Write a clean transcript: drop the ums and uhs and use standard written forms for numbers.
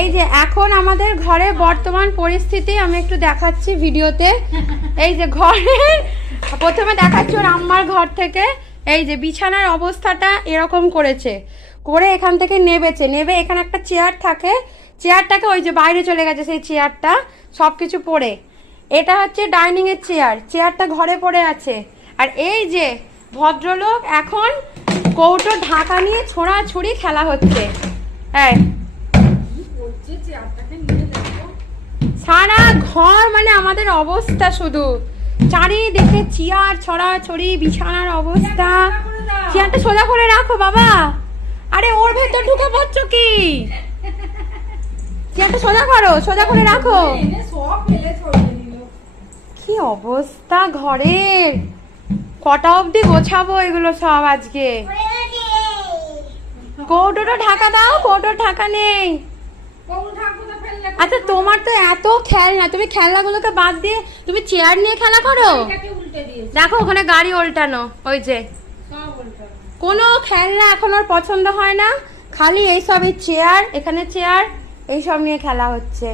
এই যে এখন আমাদের ঘরে বর্তমান পরিস্থিতি আমি একটু দেখাচ্ছি ভিডিওতে। এই যে ঘরে প্রথমে দেখাচ্ছি ওর আম্মার ঘর থেকে। এই যে বিছানার অবস্থাটা এরকম করেছে, করে এখান থেকে নেবেছে, নেবে এখানে একটা চেয়ার থাকে, চেয়ারটাকে ওই যে বাইরে চলে গেছে সেই চেয়ারটা, সব কিছু পড়ে। এটা হচ্ছে ডাইনিং এর চেয়ার, চেয়ারটা ঘরে পড়ে আছে। আর এই যে ভদ্রলোক এখন কৌটো ঢাকা নিয়ে ছোঁড়াছুড়ি খেলা হচ্ছে। হ্যাঁ, সারা ঘর মানে আমাদের অবস্থা শুধু চারিদিকে চেয়ার ছড়াছড়ি, বিছানার অবস্থা। চেয়ারটা সোজা করে রাখো বাবা। আরে ওর ভেতর ঢুকে পড়ছো কি? চেয়ারটা সোজা করো, সোজা করে রাখো। কি অবস্থা ঘরের, কটা অবধি গোছাবো এগুলো সব আজকে। কৌটোটা ঢাকা দাও, কৌটোর ঢাকা নেই। আচ্ছা তোমার তো এত খেলনা, তুমি খেলনাগুলোকে বাদ দিয়ে তুমি চেয়ার নিয়ে খেলা করো। দেখো ওখানে গাড়ি উল্টানো, ওই যে কোনো খেলনা এখন ওর পছন্দ হয় না, খালি এইসব চেয়ার, এখানে চেয়ার, এইসব নিয়ে খেলা হচ্ছে।